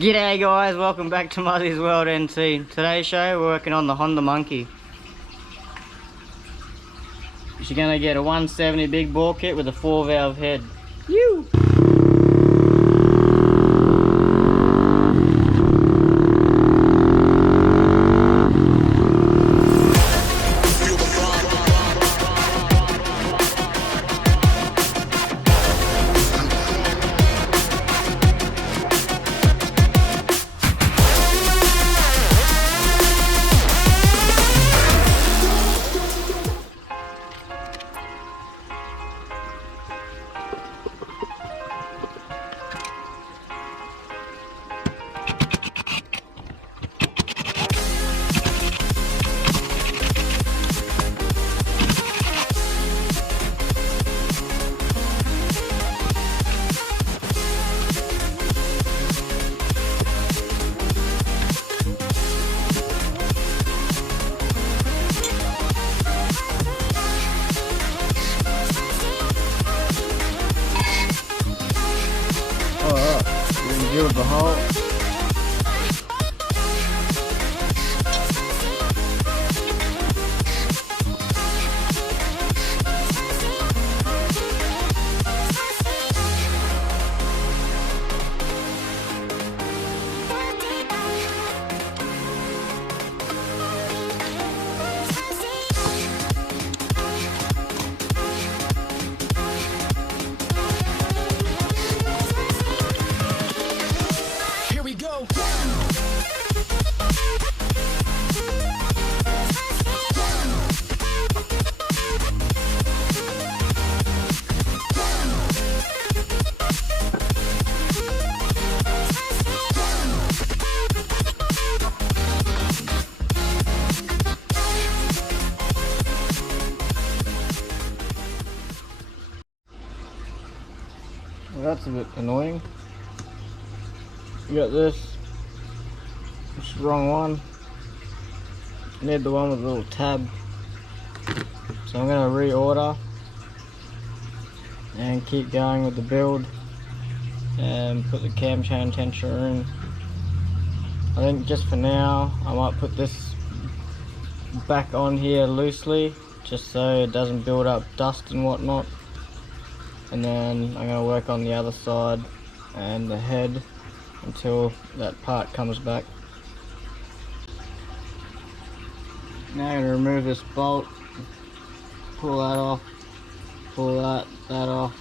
G'day guys, welcome back to MUZZY'S World NC. Today's show we're working on the Honda Monkey. You're gonna get a 170 big bore kit with a 4-valve head. You. Drilled the hole. Well, that's a bit annoying. You got this. It's the wrong one. I need the one with the little tab. So I'm going to reorder and keep going with the build and put the cam chain tensioner in. I think just for now I might put this back on here loosely just so it doesn't build up dust and whatnot. And then I'm going to work on the other side and the head until that part comes back. Now I'm going to remove this bolt, pull that off, pull that off.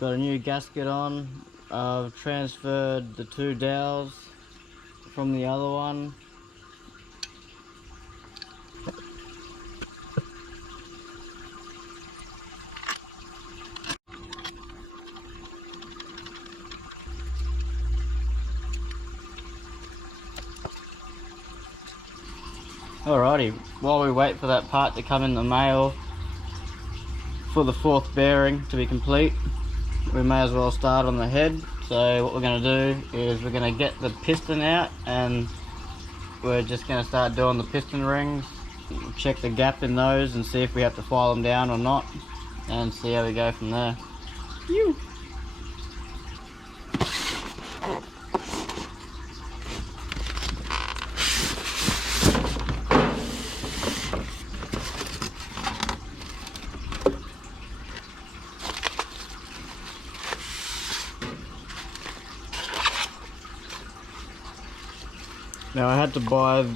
Got a new gasket on. I've transferred the 2 dowels from the other one. Alrighty, while we wait for that part to come in the mail for the 4th bearing to be complete, we may as well start on the head. So what we're going to do is we're going to get the piston out, and we're just going to start doing the piston rings, check the gap in those and see if we have to file them down or not, and see how we go from there. Phew. Now I had to buy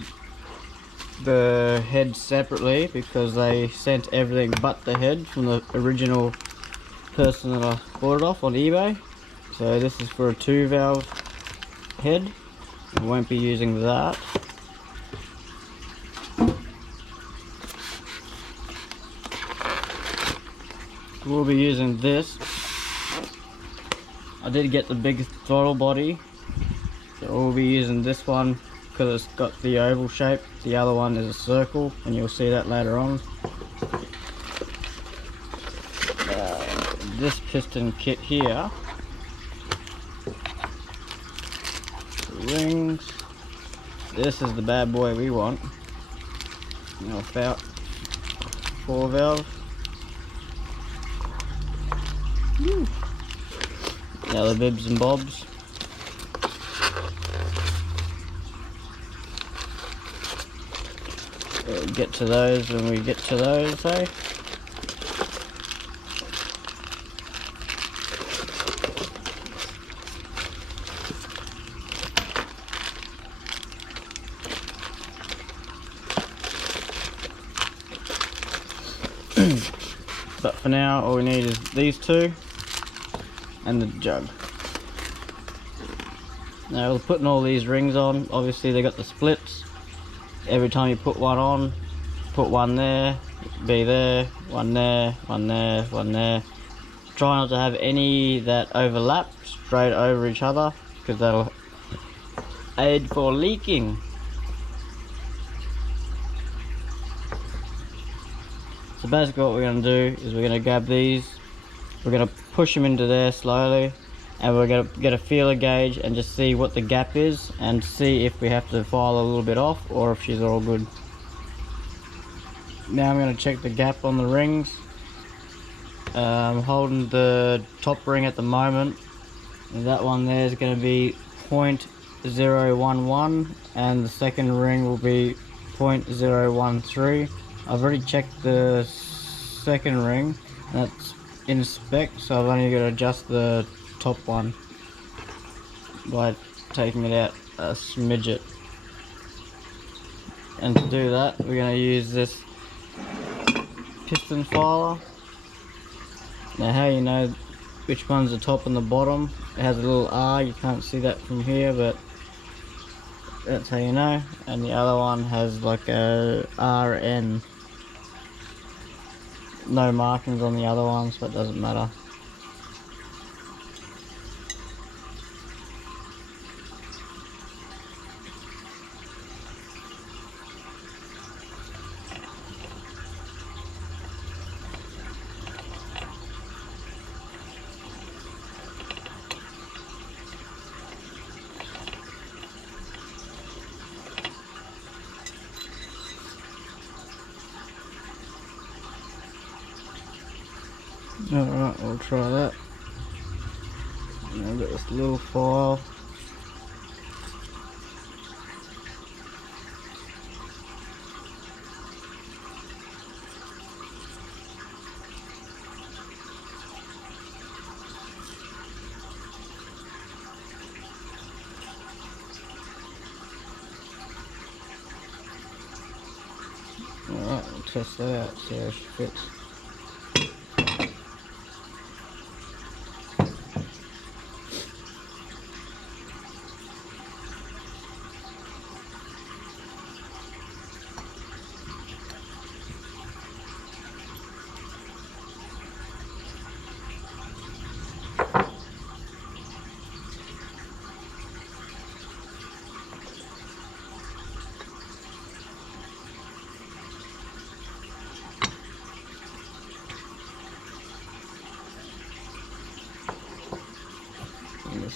the head separately because they sent everything but the head from the original person that I bought it off on eBay. So this is for a 2 valve head. I won't be using that. We'll be using this. I did get the big throttle body, so we'll be using this one because it's got the oval shape. The other one is a circle, and you'll see that later on. This piston kit here, the rings, this is the bad boy we want. Now about 4 valve. Now the bibs and bobs. We'll get to those when we get to those, eh? But for now, all we need is these 2 and the jug. Now we're putting all these rings on. Obviously they got the splits. Every time you put one on, put one there, be there, one there, one there, one there. Try not to have any that overlap straight over each other, because that'll aid for leaking. So basically what we're going to do is we're going to grab these, we're going to push them into there slowly, and we're going to get a feeler gauge and just see what the gap is and see if we have to file a little bit off or if she's all good. Now I'm going to check the gap on the rings. I'm holding the top ring at the moment, and that one there is going to be 0.011 and the second ring will be 0.013. I've already checked the second ring and that's in spec, so I've only got to adjust the top one by taking it out a smidget. And to do that, we're going to use this piston filer. Now how you know which one's the top and the bottom, it has a little R, you can't see that from here, but that's how you know. And the other one has like a RN. No markings on the other one, so it doesn't matter. Alright, we'll try that. Now I've got this little file. Alright, we'll test that out, see how she fits.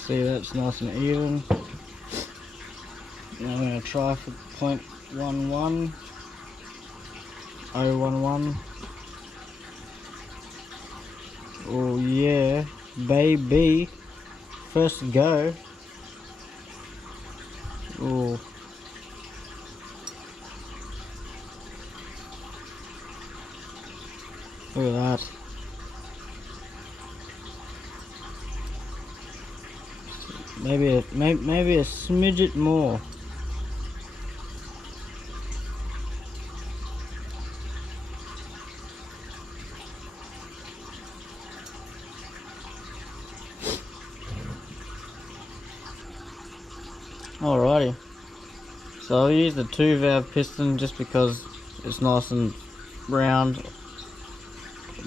see that's nice and even. Now I'm going to try for 0.11, 011. Oh yeah, baby, first go. Oh, look at that. Maybe a smidget more. Alrighty, so I'll use the 2-valve piston just because it's nice and round.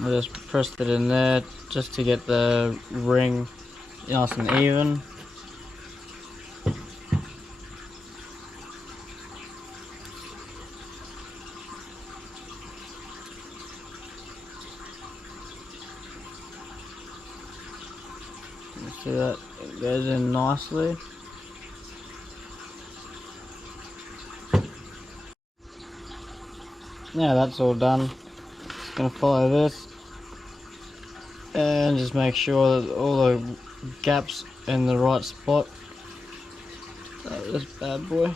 I just pressed it in there just to get the ring nice and even. See that it goes in nicely. Now that's all done, just gonna follow this and just make sure that all the gaps in the right spot. This bad boy.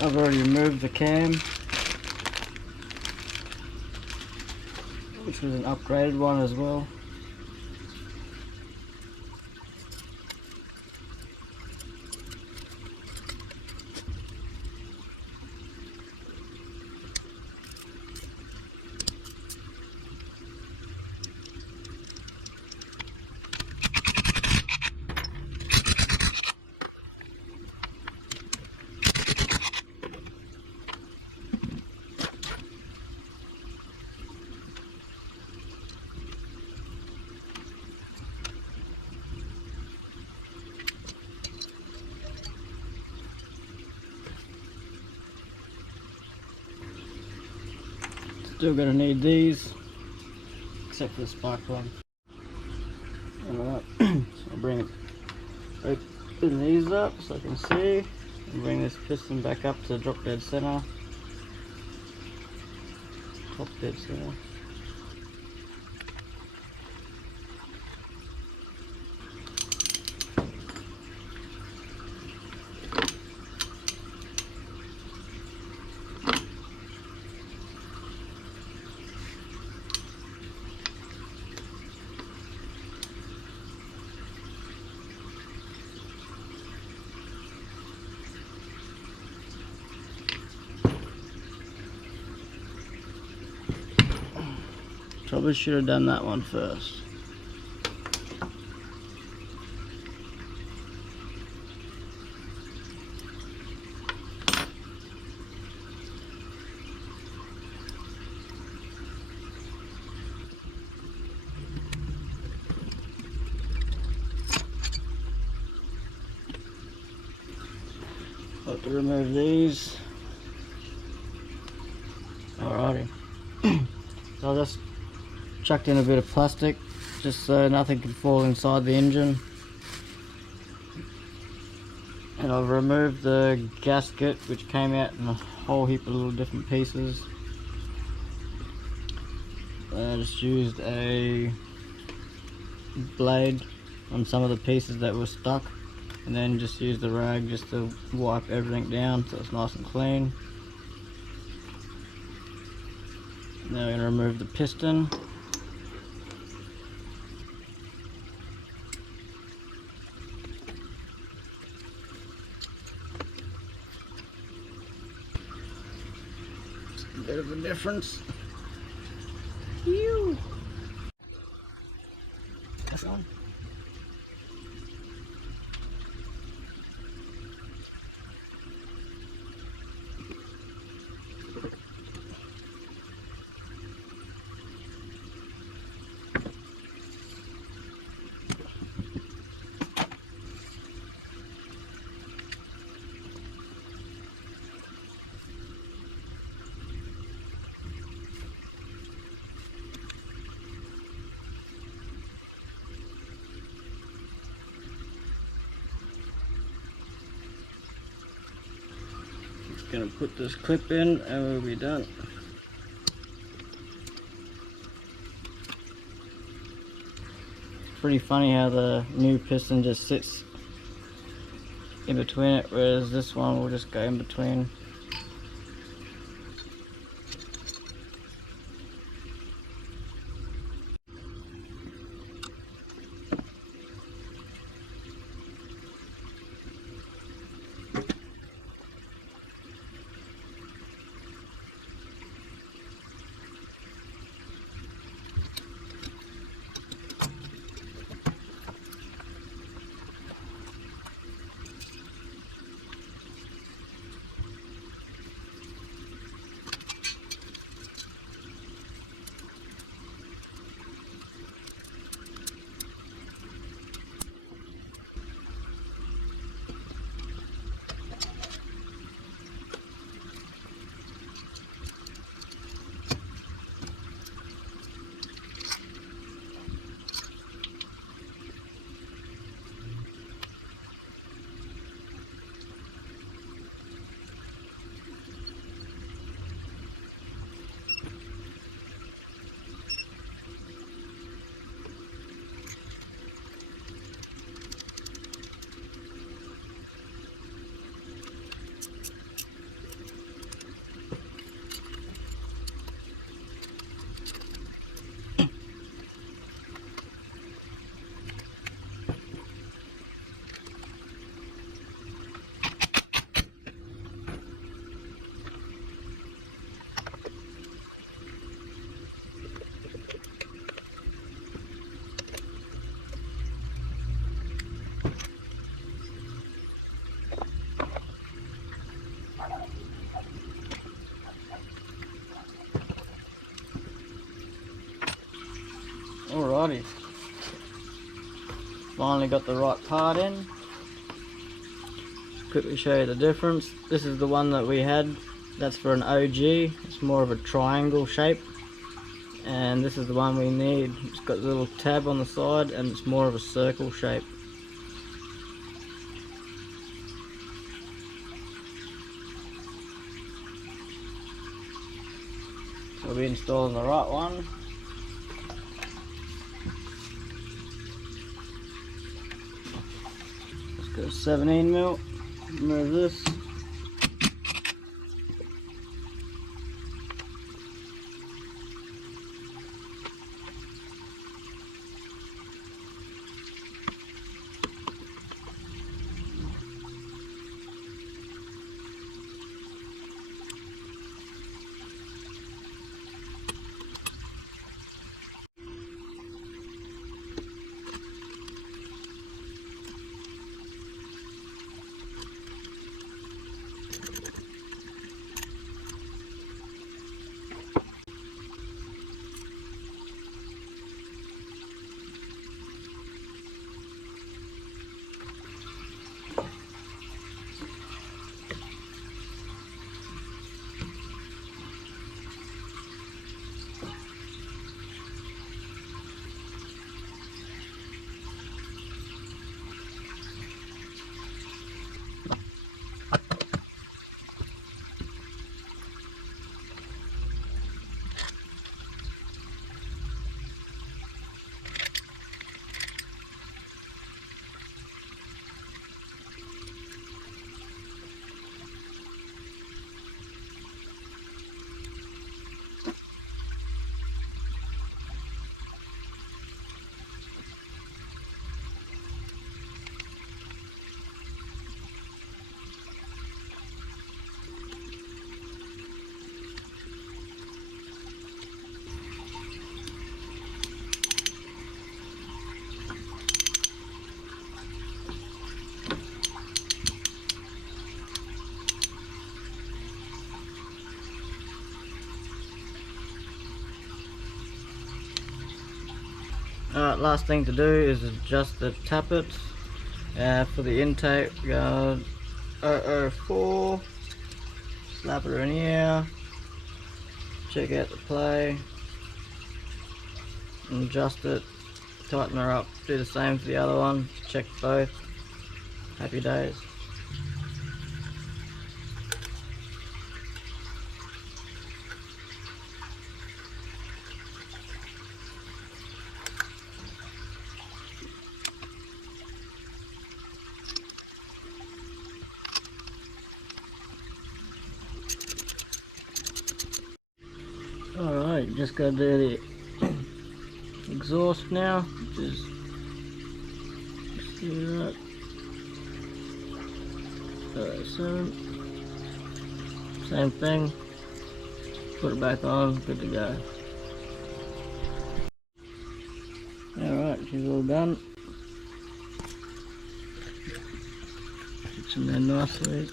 I've already removed the cam, which was an upgraded one as well. Still gonna need these, except for the spark plug. Alright, so I'll bring it, open these up so I can see, and bring this piston back up to drop dead center, top dead center. Probably should have done that one first. Got to remove these. Alrighty. So I just chucked in a bit of plastic just so nothing can fall inside the engine. And I've removed the gasket, which came out in a whole heap of little different pieces. I just used a blade on some of the pieces that were stuck, and then just used the rag just to wipe everything down so it's nice and clean. Now we're going to remove the piston. Just a bit of a difference. Phew. That's on. Gonna put this clip in and we'll be done. It's pretty funny how the new piston just sits in between it, whereas this one will just go in between. Alrighty, finally got the right part in. Quickly show you the difference. This is the one that we had, that's for an OG, it's more of a triangle shape, and this is the one we need. It's got a little tab on the side and it's more of a circle shape. So we'll be installing the right one. Go 17mm, remove this. Alright, last thing to do is adjust the tappets. For the intake, we got 004, slap her in here, check out the play, and adjust it, tighten her up, do the same for the other one, check both, happy days. Alright, just gotta do the exhaust now, just do that. So same thing, put it back on, good to go. Alright, she's all done. Fits in there nicely.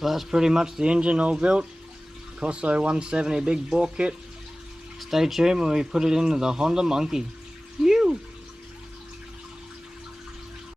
Well, that's pretty much the engine all built. KOSO 170 big bore kit. Stay tuned when we put it into the Honda Monkey.